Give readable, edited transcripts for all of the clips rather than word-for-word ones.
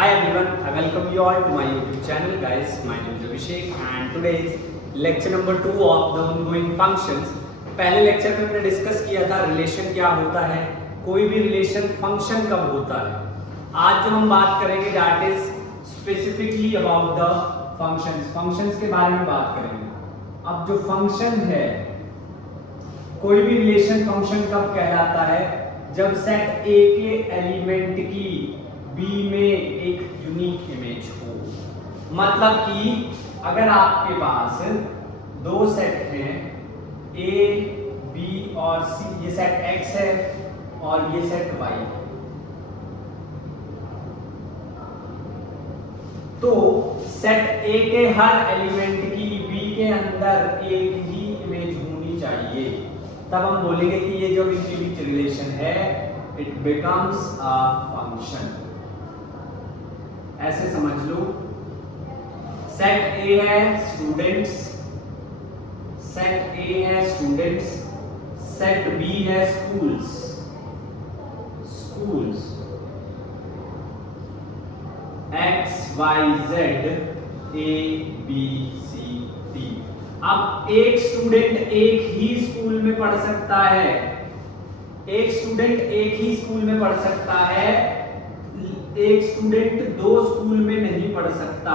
Hi everyone, I welcome you all to my YouTube channel guys. My name is Abhishek and today is lecture number 2 of the ongoing functions. पहले lecture में हमने discuss किया था relation क्या होता है, कोई भी रिलेशन फंक्शन कब होता है। आज जो हम बात करेंगे that is specifically about the functions. Functions के बारे में बात करेंगे। अब जो फंक्शन है, कोई भी रिलेशन फंक्शन कब कहलाता है, जब सेट ए के एलिमेंट की बी में एक यूनिक इमेज हो। मतलब कि अगर आपके पास दो सेट हैं ए बी और सी, ये सेट एक्स है और ये सेट वाई है, तो सेट ए के हर एलिमेंट की बी के अंदर एक ही इमेज होनी चाहिए, तब हम बोलेंगे कि ये जो इनके बीच रिलेशन है इट बिकम्स अ फंक्शन। ऐसे समझ लो, सेट ए है स्टूडेंट्स, सेट ए है स्टूडेंट्स, सेट बी है schools, schools X Y Z A B C D. अब एक स्टूडेंट एक ही स्कूल में पढ़ सकता है, एक स्टूडेंट एक ही स्कूल में पढ़ सकता है, एक स्टूडेंट दो स्कूल में नहीं पढ़ सकता।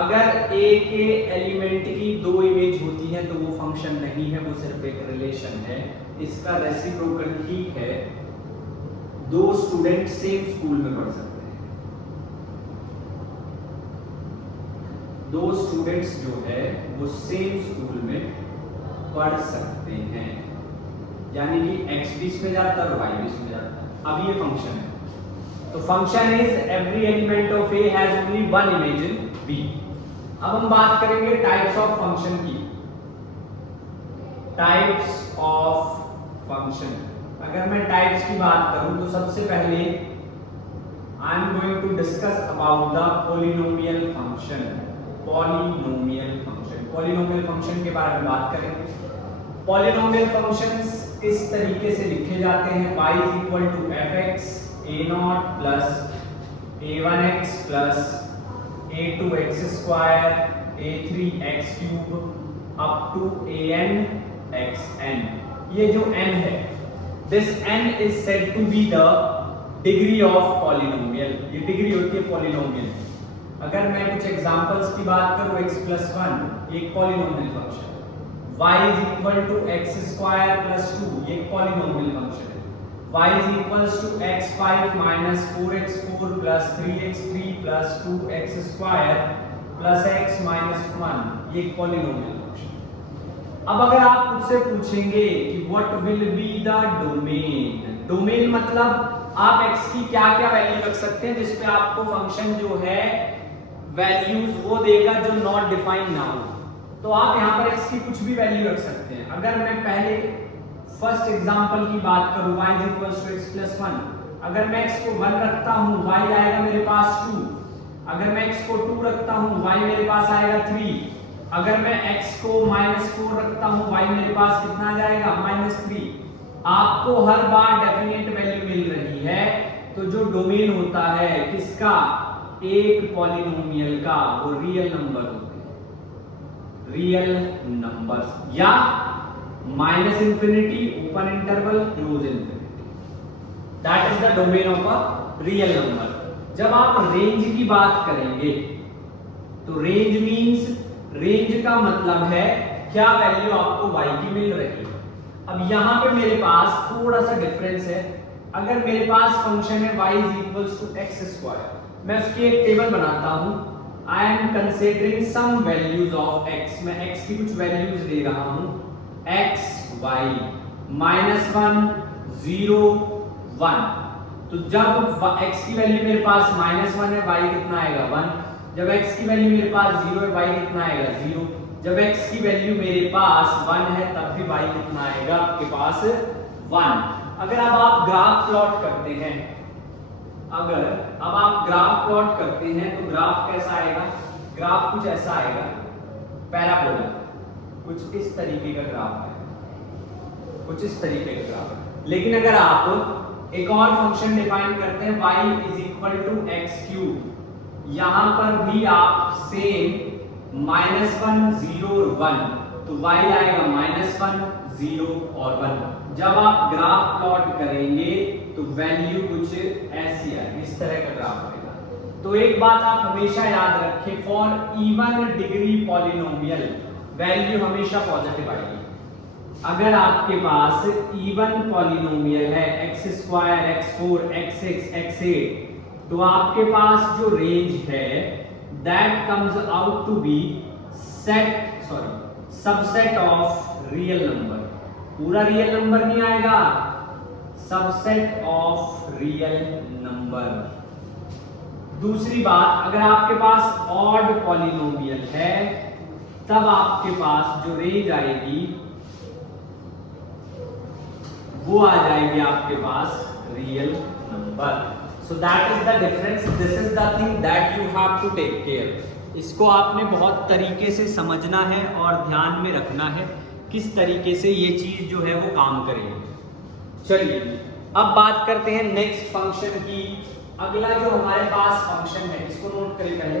अगर ए के एलिमेंट की दो इमेज होती है तो वो फंक्शन नहीं है, वो सिर्फ एक रिलेशन है। इसका रेसिप्रोकल ठीक है, दो स्टूडेंट सेम स्कूल में पढ़ सकते हैं, दो स्टूडेंट्स जो है वो सेम स्कूल में पढ़ सकते हैं, यानी कि x भी इसमें जाता है और y भी इसमें जाता है। अब ये फंक्शन है, तो function is every element of A has only one image in B. अब हम बात करेंगे टाइप्स ऑफ फंक्शन की। टाइप्स ऑफ फंक्शन, अगर मैं टाइप्स की बात करूं तो सबसे पहले I am going to discuss about the polynomial function. Polynomial function, polynomial function के बारे में बात करेंगे। पॉलिनोमियल फंक्शंस इस तरीके से लिखे जाते हैं, y is equal to fx a0 plus a1x plus a2x square a3x cube up to an xn। ये जो n है, this n is said to be the degree of polynomial। ये डिग्री होती है पॉलिनोमियल। अगर मैं कुछ एग्जांपल्स की बात करूं, x plus 1 एक polynomial function, y is equal to x square plus 2 ये एक पॉलिनोमियल फंक्शन है, y is equals to x5 minus 4x4 plus 3x3 plus 2x square plus x minus 1 ये एक पॉलिनोमियल फंक्शन। अब अगर आप मुझसे पूछेंगे कि what will be the domain, domain मतलब आप x की क्या क्या वैल्यू रख सकते हैं जिसपे आपको फंक्शन जो है वैल्यूज वो देगा जो नॉट डिफाइंड ना हो। तो आप यहाँ पर x की कुछ भी वैल्यू रख सकते हैं। अगर मैं पहले फर्स्ट एग्जांपल की बात करूं, y is equals to x plus 1, अगर मैं x को 1 रखता हूं y आएगा मेरे पास 2, अगर मैं x को 2 रखता हूं y मेरे पास आएगा 3, अगर मैं x को -4 रखता हूं y मेरे पास कितना आ जाएगा -3। आपको हर बार डेफिनेट वैल्यू मिल रही है, तो जो डोमेन होता है किसका, एक पॉलिनोमियल का, वो रियल नंबर होते हैं, रियल नंबर्स, या minus infinity open interval close infinity, that is the domain of a real number. जब आप रेंज की बात करेंगे तो रेंज मींस, रेंज का मतलब है क्या वैल्यू आपको y की मिल रही है। अब यहां पे मेरे पास थोड़ा सा डिफरेंस है। अगर मेरे पास फंक्शन है y is equals to x square, मैं उसकी एक टेबल बनाता हूं, I am considering some values of x, मैं x की कुछ वैल्यूज दे रहा हूं, x y -1 0 1। तो जब x की वैल्यू मेरे पास -1 है y कितना आएगा 1, जब x की वैल्यू मेरे पास 0 है y कितना आएगा 0, जब x की वैल्यू मेरे पास 1 है तब भी y कितना आएगा आपके पास 1। अगर अब आप ग्राफ प्लॉट करते हैं, अगर अब आप ग्राफ प्लॉट करते हैं तो ग्राफ कैसा आएगा, ग्राफ कुछ ऐसा आएगा, पैराबोला, कुछ इस तरीके का ग्राफ है, कुछ इस तरीके का ग्राफ है। लेकिन अगर आप एक और फंक्शन डिफाइन करते हैं y is equal to X cube. यहां पर भी आप सेम -1 0 1, तो y आएगा -1 0 और 1। जब आप ग्राफ प्लॉट करेंगे तो वैल्यू कुछ ऐसी आएगी, इस तरह का ग्राफ आएगा। तो एक बात आप हमेशा याद रखें, for even degree polynomial value हमेशा पॉजिटिव आएगी। अगर आपके पास इवन पॉलिनोमियल है x2 x4 x6 x8, तो आपके पास जो रेंज है that comes out to be subset of real number. पूरा रियल नंबर नहीं आएगा, सबसेट ऑफ रियल नंबर। दूसरी बात, अगर आपके पास ऑड पॉलिनोमियल है तब आपके पास जो रेंज आएगी वो आ जाएगी आपके पास real number. So that is the difference, this is the thing that you have to take care. इसको आपने बहुत तरीके से समझना है और ध्यान में रखना है किस तरीके से ये चीज जो है वो काम करेगी। चलिए अब बात करते हैं नेक्स्ट फंक्शन की। अगला जो हमारे पास फंक्शन है इसको नोट करें पहले,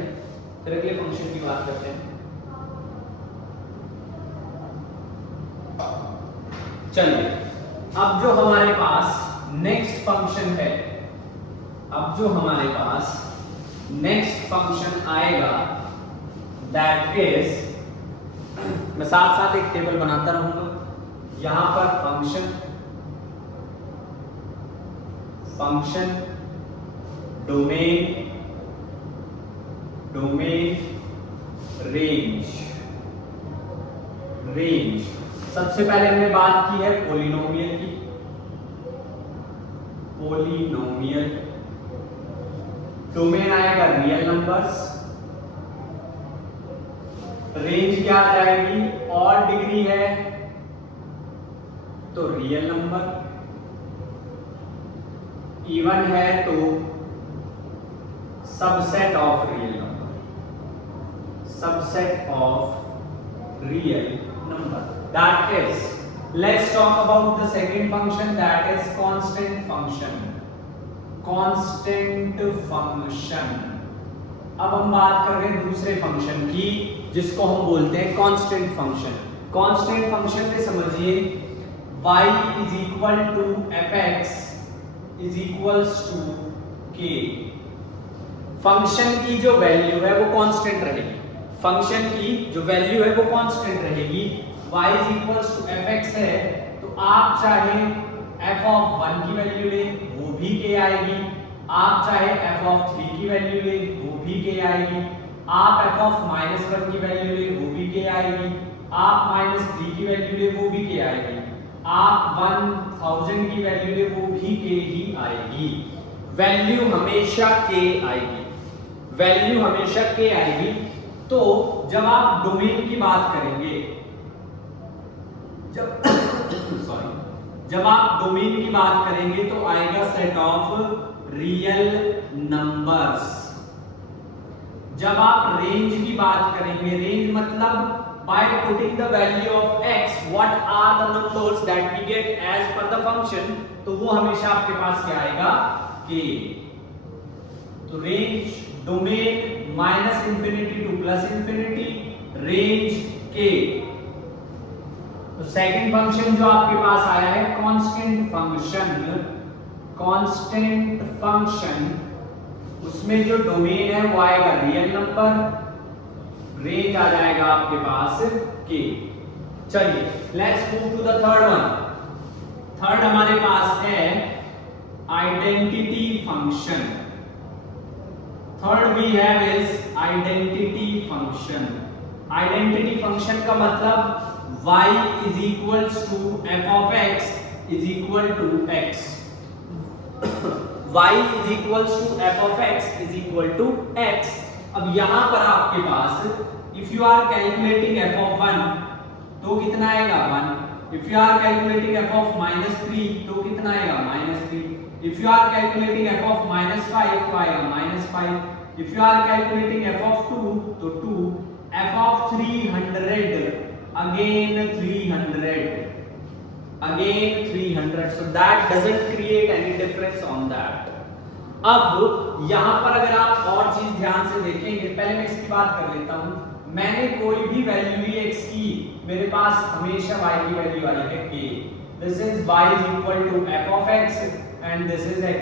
फिर अगले फंक्शन की बात करते हैं। चलिए अब जो हमारे पास नेक्स्ट फंक्शन है, अब जो हमारे पास नेक्स्ट फंक्शन आएगा दैट इज, मैं साथ साथ एक टेबल बनाता रहूंगा। यहां पर फंक्शन डोमेन रेंज। सबसे पहले हमने बात की है पॉलिनोमियल की। पॉलिनोमियल डोमेन आएगा रियल नंबर्स, रेंज क्या आ जाएगी, ऑड डिग्री है तो रियल नंबर, इवन है तो subset of real number, subset of real number. That is, let's talk about the second function, that is constant function. Constant function। अब हम बात कर रहे हैं दूसरे फंक्शन की जिसको हम बोलते हैं कांस्टेंट फंक्शन। कांस्टेंट फंक्शन में समझिए y is equal to fx is equals to k। Function की जो वैल्यू है वो कांस्टेंट रहेगी, फंक्शन की जो वैल्यू है वो कांस्टेंट रहेगी। y is equals to fx है तो आप चाहे f ऑफ 1 की वैल्यू ले वो भी k आएगी, आप चाहे f ऑफ 3 की वैल्यू ले वो भी k आएगी, आप f ऑफ -1 की वैल्यू ले वो भी k आएगी, आप -3 की वैल्यू ले वो भी k आएगी, आप 1000 की वैल्यू ले वो भी k ही आएगी। वैल्यू हमेशा k आएगी, वैल्यू हमेशा k आएगी। तो जब आप डोमेन की बात करेंगे, जब आप डोमेन की बात करेंगे तो आएगा सेट ऑफ रियल नंबर्स। जब आप रेंज की बात करेंगे, रेंज मतलब by putting the value of x what are the numbers that we get as per the function, तो वो हमेशा आपके पास क्या आएगा, k। तो range domain -∞ to +∞, range k। तो सेकंड फंक्शन जो आपके पास आया है कांस्टेंट फंक्शन, कांस्टेंट फंक्शन, उसमें जो डोमेन है वो आएगा रियल नंबर, रेंज आ जाएगा आपके पास k। चलिए let's move to the third one. Third हमारे पास है identity function. Third we have is identity function. Identity function का मतलब y is equals to f of x is equal to x, y is equals to f of x is equal to x। अब यहां पर आपके पास if you are calculating f of 1 तो कितना आएगा 1, if you are calculating f of -3 तो कितना आएगा -3, if you are calculating f of -5 तो आएगा -5, if you are calculating f of 2 तो 2, f of 300 again 300, again 300, so that doesn't create any difference on that. अब यहां पर अगर आप और चीज ध्यान से देखेंगे, पहले मैं इसकी बात कर लेता हूं। मैंने कोई भी वैल्यू ली x की, मेरे पास हमेशा y की वैल्यू आई है k। This is y is equal to f of x and this is x।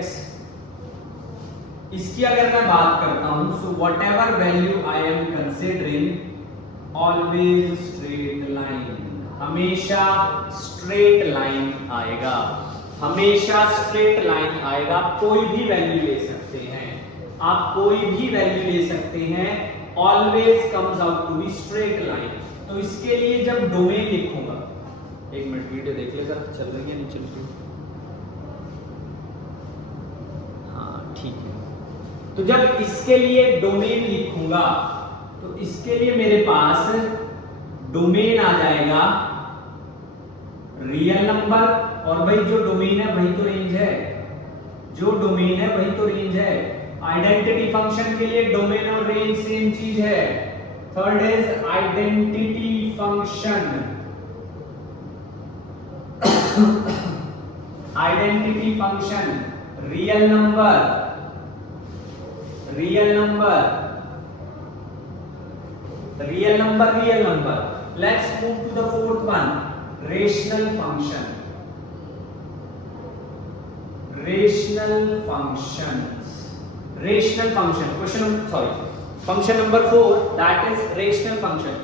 इसकी अगर मैं बात करता हूं, so whatever value I am considering, always straight line, हमेशा स्ट्रेट लाइन आएगा, हमेशा स्ट्रेट लाइन आएगा। आप कोई भी वैल्यू ले सकते हैं, आप कोई भी वैल्यू ले सकते हैं, always comes out to be straight line. तो इसके लिए जब डोमेन लिखूंगा, एक मिनट वीडियो देख ले जरा, चल रही है नहीं चल रही? हाँ ठीक है। तो जब इसके लिए डोमेन लिखूंगा, तो इसके लिए मेरे पास डोमेन आ जाएगा रियल नंबर, और भाई जो डोमेन है वही तो रेंज है, जो डोमेन है वही तो रेंज है। आइडेंटिटी फंक्शन के लिए डोमेन और रेंज सेम चीज है। Third is identity function, identity function real number, real number, real number, real number. Let's move to the fourth one, rational function, rational functions, rational function. Question function number 4, that is rational function.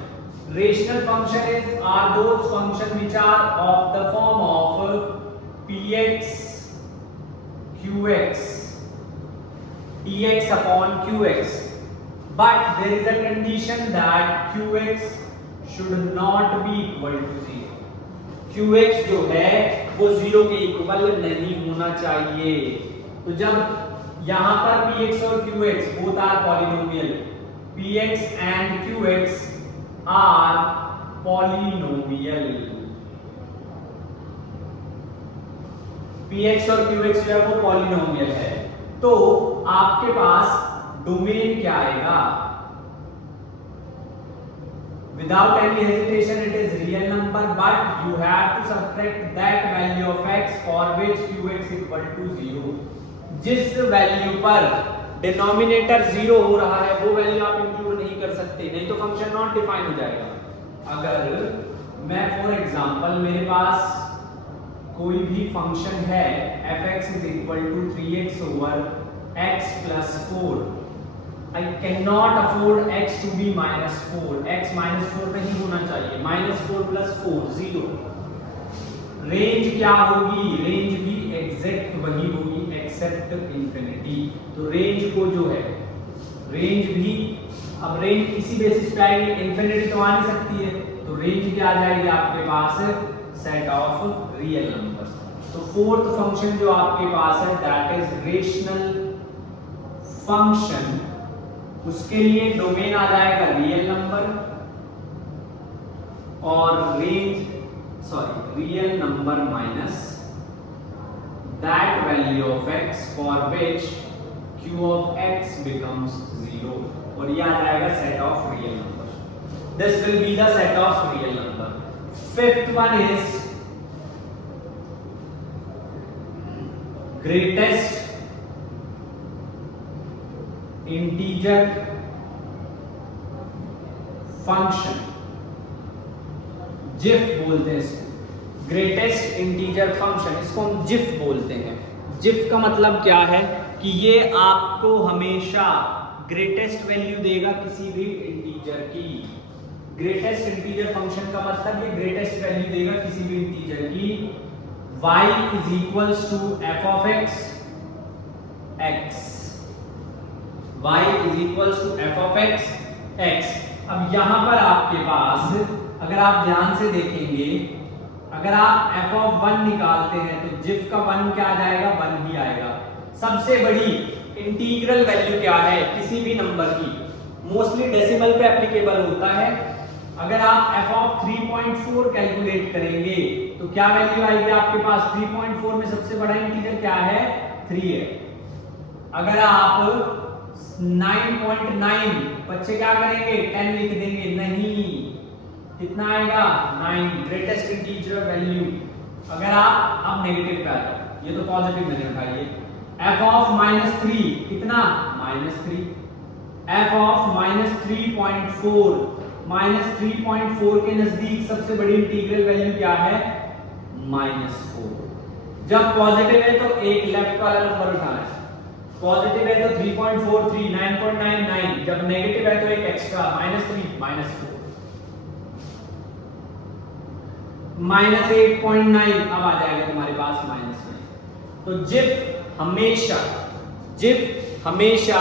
Rational function are those functions which are of the form of px qx, px upon qx, but there is a condition that qx should not be equal to 0. qx जो है वो 0 के equal नहीं होना चाहिए। तो जब यहां पर px और qx both are polynomial, px and qx are polynomial, px और qx जो है वो polynomial है, तो आपके पास डोमेन क्या आएगा? Without any hesitation, it is real number, but you have to subtract that value of x for which qx equal to 0. जिस वैल्यू पर डिनोमिनेटर 0 हो रहा है वो वैल्यू आप इंक्लूड नहीं कर सकते, नहीं तो फंक्शन नॉट डिफाइन हो जाएगा। अगर मैं फॉर एग्जांपल मेरे पास कोई भी फंक्शन है fx is equal to 3x over x plus 4, I cannot afford x to be minus 4, x minus 4 नहीं होना चाहिए, minus 4 plus 4 0। रेंज क्या होगी? रेंज भी एग्जैक्ट वही होगी एक्सेप्ट इंफिनिटी। तो रेंज को जो है, रेंज भी, अब रेंज इसी बेसिस पे आएगी, इंफिनिटी तो आ नहीं सकती है, तो रेंज क्या आ जाएगी आपके पास? Set of real numbers. तो फोर्थ फंक्शन जो आपके पास है दैट इज रेशनल फंक्शन, उसके लिए डोमेन आ जाएगा रियल नंबर और range real number minus that value of x for which q of x becomes 0, और ये आ जाएगा set of real number. This will be the set of real number. Fifth one is greatest integer function, GIF बोलते हैं इसको, greatest integer function, इसको हम GIF बोलते हैं। जिफ का मतलब क्या है कि ये आपको हमेशा ग्रेटेस्ट वैल्यू देगा किसी भी इंटीजर की। ग्रेटेस्ट इंटीजर फंक्शन का मतलब ये ग्रेटेस्ट वैल्यू देगा किसी भी इंटीजर की। y is equals to f of x, x, y is equals to f of x, x। अब यहां पर आपके पास अगर आप ध्यान से देखेंगे, अगर आप f of 1 निकालते हैं तो जिफ का 1 क्या आ जाएगा? 1 ही आएगा। सबसे बड़ी इंटीग्रल वैल्यू क्या है किसी भी नंबर की? मोस्टली डेसिमल पे एप्लीकेबल होता है। अगर आप f of 3.4 कैलकुलेट करेंगे तो क्या वैल्यू आएगी आपके पास? 3.4 में सबसे बड़ा इंटीजर क्या है? 3 है। अगर आप 9.9 बच्चे क्या करेंगे? 10 लिख देंगे, नहीं, कितना आएगा? 9। ग्रेटेस्ट इंटीजर वैल्यू अगर आप अब नेगेटिव पे आ जाओ, ये तो पॉजिटिव मैंने उठाई है, f ऑफ -3 कितना -3, f ऑफ -3.4, -3.4 के नजदीक सबसे बड़ी इंटीग्रल वैल्यू क्या है -4। जब पॉजिटिव है तो एक लेफ्ट वाला नंबर उठाना है, पॉजिटिव है तो 3.43 9.99, जब नेगेटिव है तो एक एक्स्ट्रा -3 -4 -8.9, अब आ जाएगा तुम्हारे पास -9। तो जिप हमेशा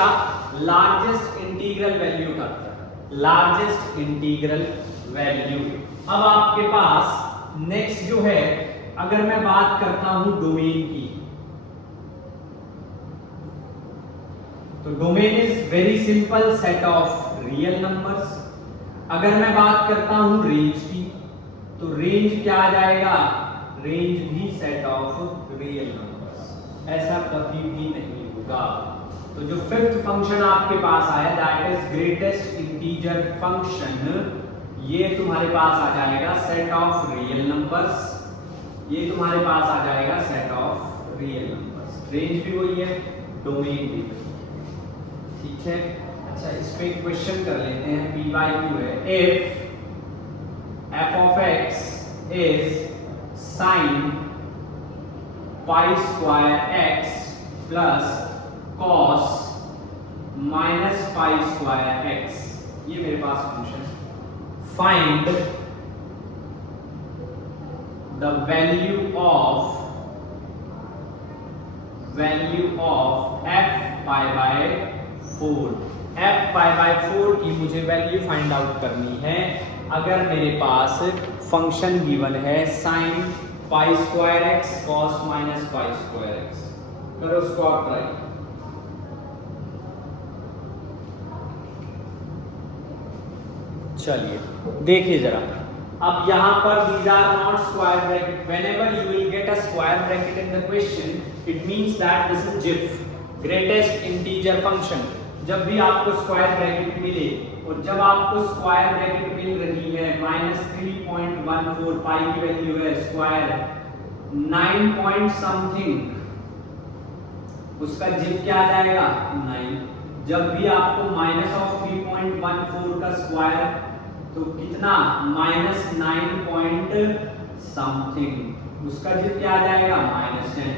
लार्जेस्ट इंटीग्रल वैल्यू उठाता है, लार्जेस्ट इंटीग्रल वैल्यू। अब आपके पास नेक्स्ट जो है, अगर मैं बात करता हूं डोमेन की, तो domain is very simple set of real numbers. अगर मैं बात करता हूं रेंज की, तो रेंज क्या आ जाएगा, रेंज भी सेट ऑफ रियल नंबर्स। ऐसा कभी भी नहीं होगा। तो जो फिफ्थ फंक्शन आपके पास आया that is greatest integer function, ये तुम्हारे पास आ जाएगा सेट ऑफ रियल नंबर्स, ये तुम्हारे पास आ जाएगा set of real numbers. Range भी वही है, डोमेन भी, ठीक है। अच्छा, इस पे एक क्वेश्चन कर लेते हैं, p/q है, if f of x is sin pi square x plus cos minus pi square x, ये मेरे पास फंक्शन है। Find the value of f pi by 4, f pi by 4 की मुझे वैल्यू फाइंड आउट करनी है। अगर मेरे पास फंक्शन गिवन है sin pi square x cos minus pi square x, करो उसको आप ट्राई। चलिए देखिए जरा, अब यहां पर these are not square bracket, whenever you will get a square bracket in the question it means that this is GIF, greatest integer function। जब भी आपको स्क्वायर ब्रैकेट मिले, और जब आपको स्क्वायर ब्रैकेट मिल रही है -3.14, पाई की वैल्यू है स्क्वायर 9 पॉइंट समथिंग, उसका जिप क्या आ जाएगा 9। जब भी आपको -3.14 का स्क्वायर, तो कितना -9 पॉइंट समथिंग, उसका जिप क्या आ जाएगा -10।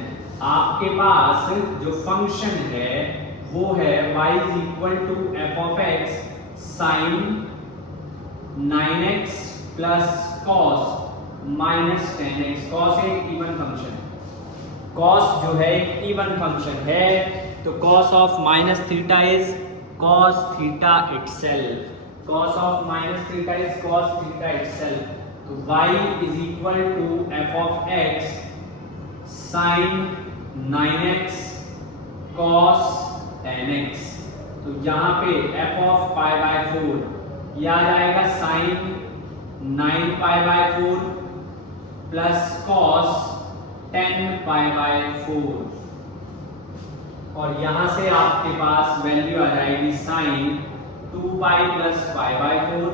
आपके पास जो फंक्शन है वो है y is equal to f of x sin 9x plus cos minus 10x। cos एक इवन फंक्शन, cos जो है एक इवन फंक्शन है, तो cos of minus theta is cos theta itself, cos of minus theta is cos theta itself। तो y is equal to f of x sin 9x cos 10x। तो यहाँ पे f of pi by 4 यह आ जाएगा sin 9 pi by 4 plus cos 10 pi by 4, और यहाँ से आपके पास वैल्यू आ जाएगी sin 2 pi plus pi by 4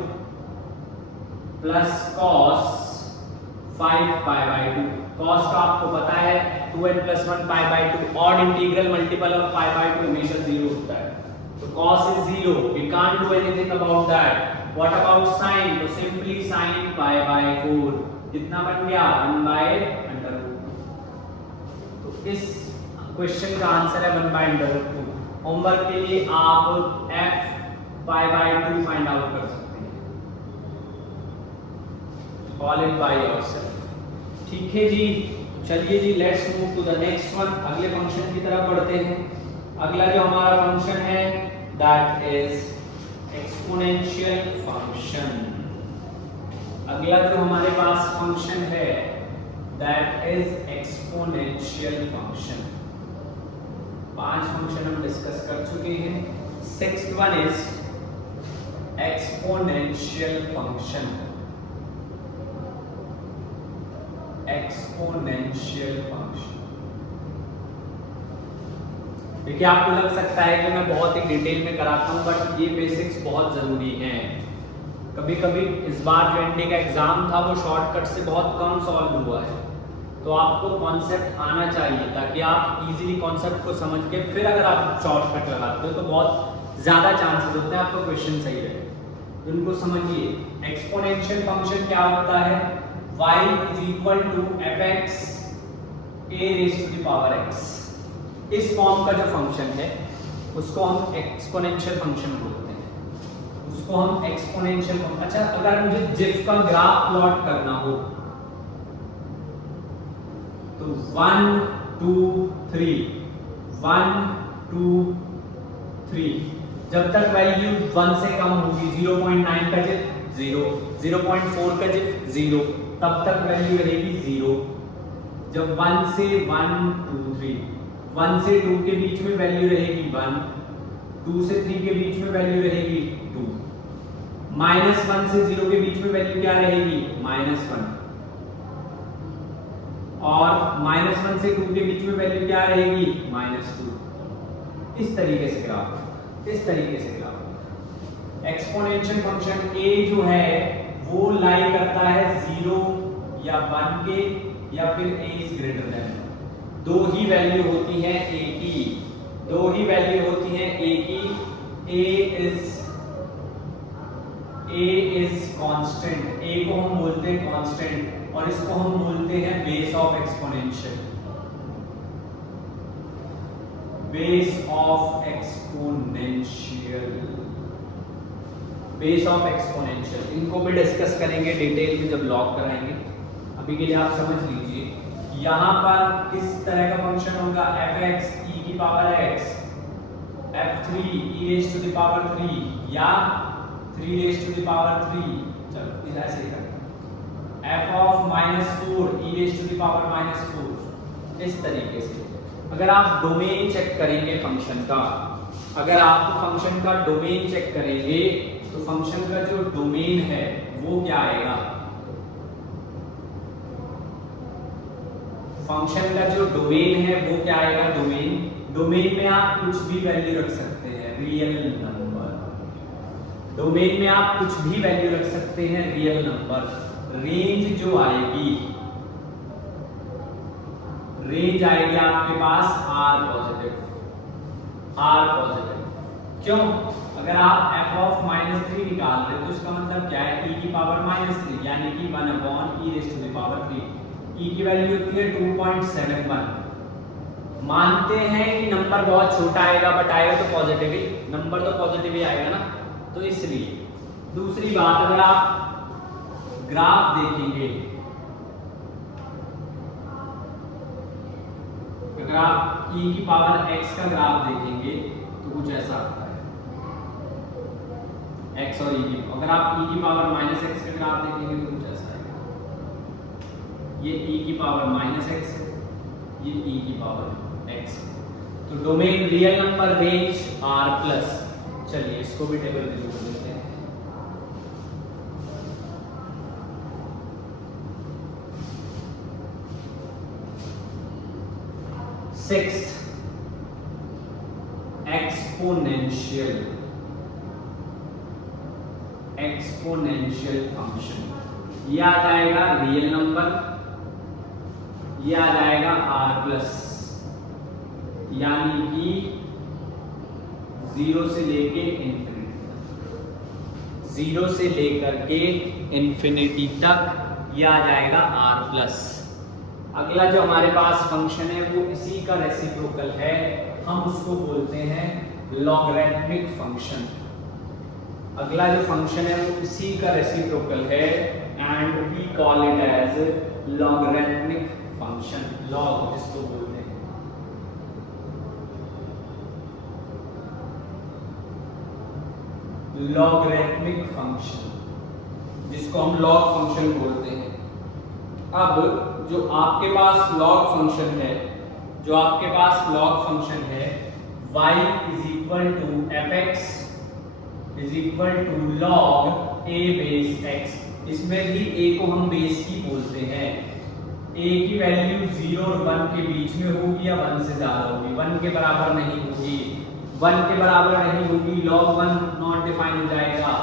plus cos 5 pi by 2। cos का आपको पता है 2n plus 1 pi by 2, odd integral multiple of pi by 2 हमेशा 0 होता है, तो cos is 0, we can't do anything about that। what about sin, तो simply sin pi by 4 कितना बन गया 1 by √2। तो इस क्वेश्चन का आंसर है 1 by √2। होमवर्क के लिए आप f pi by 2 find out कर सकते हैं, call it by yourself। ठीक है जी, चलिए जी let's move to the next one, अगले फंक्शन की तरफ बढ़ते हैं। अगला जो हमारा फंक्शन है दैट इज एक्सपोनेंशियल फंक्शन। अगला जो हमारे पास फंक्शन है that is exponential function. 5 function हम डिस्कस कर चुके हैं, 6th one is exponential function. Exponential function, देखिए आपको लग सकता है कि मैं बहुत ही डिटेल में कराता हूं, बट ये बेसिक्स बहुत जरूरी हैं। कभी कभी इस बार जो एनडी का एग्जाम था वो शॉर्टकट से बहुत कम सॉल्व हुआ है, तो आपको कॉन्सेप्ट आना चाहिए ताकि आप इजीली कॉन्सेप्ट को समझ के फिर अगर आप शॉर्टकट लगाते हो तो बहुत ज़्यादा चांसेस होते हैं आपका क्वेश्चन सही रहे। इनको समझिए, एक्सपोनेंशियल फंक्शन क्या होता है, y is equal to fx a raise to the power x। इस फॉर्म का जो फंक्शन है उसको हम एक्सपोनेंशियल फंक्शन बोलते हैं, उसको हम एक्सपोनेंशियल फंक्शन। अच्छा, अगर मुझे जिफ का ग्राफ प्लॉट करना हो तो 1 2 3 1 2 3, जब तक वैल्यू 1 से कम होगी 0.9 का जिफ 0, 0.4 का जिफ 0, तब तक वैल्यू रहेगी 0। जब 1 से 1 2 3, 1 से 2 के बीच में वैल्यू रहेगी 1, 2 से 3 के बीच में वैल्यू रहेगी 2, -1 से 0 के बीच में वैल्यू क्या रहेगी -1, और -1 से 2 के बीच में वैल्यू क्या रहेगी -2। इस तरीके से ग्राफ, इस तरीके से ग्राफ। एक्सपोनेंशियल फंक्शन a जो है वो लाई करता है 0 या 1 के, या फिर a इज ग्रेटर देन। दो ही वैल्यू होती है a की, दो ही वैल्यू होती है a की। a इज कांस्टेंट, a को हम बोलते हैं कांस्टेंट और इसको हम बोलते हैं base of exponential, base of exponential, base of exponential. इनको भी डिस्कस करेंगे डिटेल में जब लॉग कराएंगे। अभी के लिए आप समझ लीजिए यहाँ पर किस तरह का फंक्शन होगा, fx e की power x, f3 e raise to the power 3 या 3 रेज़ टू द पावर 3। चलो ऐसे ही करते हैं, f of -4 e raise to the power -4। इस तरीके से अगर आप डोमेन चेक करेंगे फंक्शन का, अगर आप फंक्शन का डोमेन चेक करेंगे तो फंक्शन का जो डोमेन है वो क्या आएगा, फंक्शन का जो डोमेन है वो क्या आएगा, डोमेन में आप कुछ भी वैल्यू रख सकते हैं, रियल नंबर। डोमेन में आप कुछ भी वैल्यू रख सकते हैं, रियल नंबर। रेंज जो आएगी, रेंज आएगी आपके पास r पॉजिटिव। क्यों? अगर आप f ऑफ -3 निकाल रहे हो तो इसका मतलब क्या है, e की पावर -3 यानी कि 1/e raise to the power 3। e की वैल्यू होती है 2.71। मानते हैं कि नंबर बहुत छोटा आएगा, बट आएगा तो पॉजिटिव ही, नंबर तो पॉजिटिव ही आएगा ना, तो इसलिए। दूसरी बात, अगर आप ग्राफ देखेंगे, अगर आप e की पावर x का ग्राफ देखेंगे तो कुछ ऐसा आता है, x और e की, अगर आप e की पावर -x का ग्राफ देखेंगे तो कुछ ऐसा आएगा। ये e की पावर -x है, ये e की पावर x। तो domain real number, range r+। चलिए इसको भी टेबल में जोड़ देते हैं। Sixth, exponential function. ये आ जाएगा रियल नंबर, ये आ जाएगा r+, यानी कि 0 से लेके इंफिनिटी, 0 से लेकर के इंफिनिटी तक ये आ जाएगा r+। अगला जो हमारे पास फंक्शन है वो इसी का रेसिप्रोकल है, हम उसको बोलते हैं लॉगरिथमिक फंक्शन। अगला जो फंक्शन है वो इसी का रेसिप्रोकल है and we call it as logarithmic function, log जिसको बोलते हैं। लॉगरिथमिक फंक्शन जिसको हम लॉग फंक्शन बोलते हैं। अब जो आपके पास लॉग फंक्शन है, जो आपके पास लॉग फंक्शन है, y is equal to fx is equal to log a base x। इसमें भी a को हम बेस ही बोलते हैं। a की वैल्यू 0 और 1 के बीच में होगी या 1 से ज्यादा होगी, 1 के बराबर नहीं होगी, 1 के बराबर नहीं होगी, log 1 नॉट डिफाइन हो जाएगा।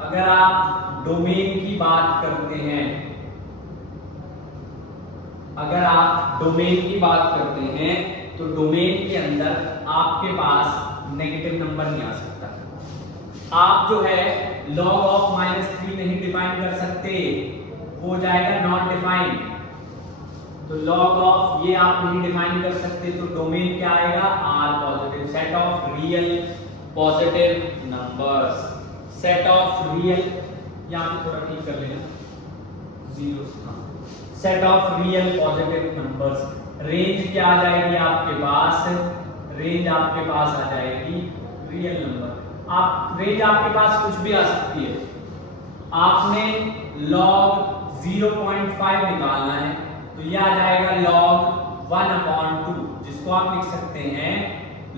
अगर आप डोमेन की बात करते हैं, अगर आप डोमेन की बात करते हैं तो डोमेन के अंदर आपके पास नेगेटिव नंबर नहीं आ सकता। आप जो है log ऑफ -3 नहीं डिफाइन कर सकते, वो हो जाएगा नॉट डिफाइंड। तो log ऑफ ये आप नहीं डिफाइन कर सकते, तो डोमेन क्या आएगा, R positive, set of real positive numbers, set of real, यहां पे थोड़ा ठीक कर लेना, zero, set of real positive numbers. Range क्या आ जाएगी आपके पास, रेंज आपके पास आ जाएगी रियल नंबर। आप रेंज आपके पास कुछ भी आ सकती है। आपने log 0.5 निकालना है तो यह आ जाएगा log 1/2, जिसको आप लिख सकते हैं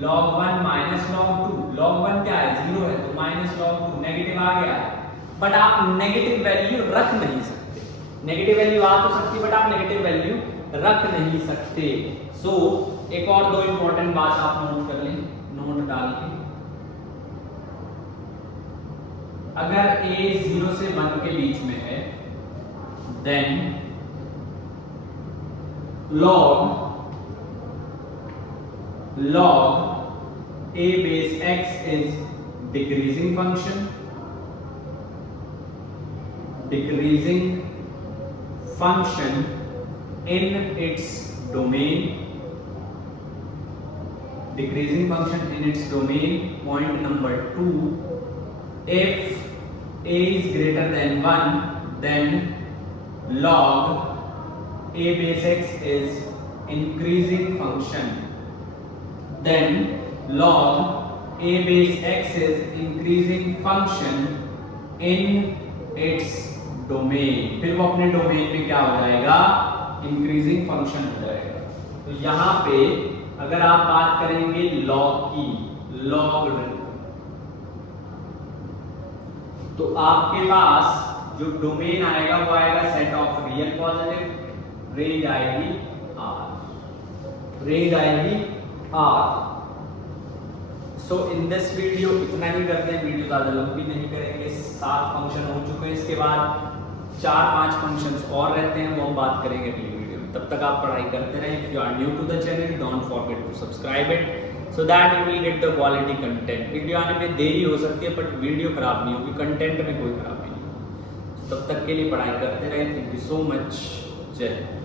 log 1 माइनस log 2। log 1 क्या है, 0 है, तो माइनस log 2, नेगेटिव आ गया है। बट आप नेगेटिव वैल्यू रख नहीं सकते। नेगेटिव वैल्यू आ तो सकती है बट आप नेगेटिव वैल्यू रख नहीं सकते। सो एक और दो इंपॉर्टेंट बात आप नोट कर लें, नोट डाल के, अगर a 0 से 1 के बीच में है then log a base x is decreasing function, in its domain, decreasing function in its domain. Point number 2, if a is greater than 1 then log a base x is increasing function, then log a base x is increasing function in its domain. फिर वो अपने domain में क्या हो जाएगा, increasing function हो जाएगा। तो यहां पे अगर आप बात करेंगे लॉग की, लॉग, तो आपके पास जो डोमेन आएगा वो आएगा set of real positive, range आएगी आर, रेंज आएगी R. So in this video इतना ही करते हैं, वीडियो ज्यादा लंबी नहीं करेंगे। 7 फंक्शन हो चुके हैं, इसके बाद 4-5 फंक्शंस और रहते हैं, वो हम बात करेंगे अगली वीडियो में। तब तक आप पढ़ाई करते रहें। If you are new to the channel don't forget to subscribe it so that you will get the quality content. Video आने में देरी हो सकती है बट वीडियो खराब नहीं होगी, कंटेंट में कोई खराबी नहीं। तब तक के लिए पढ़ाई करते रहें। Thank you so much. जय हिंद।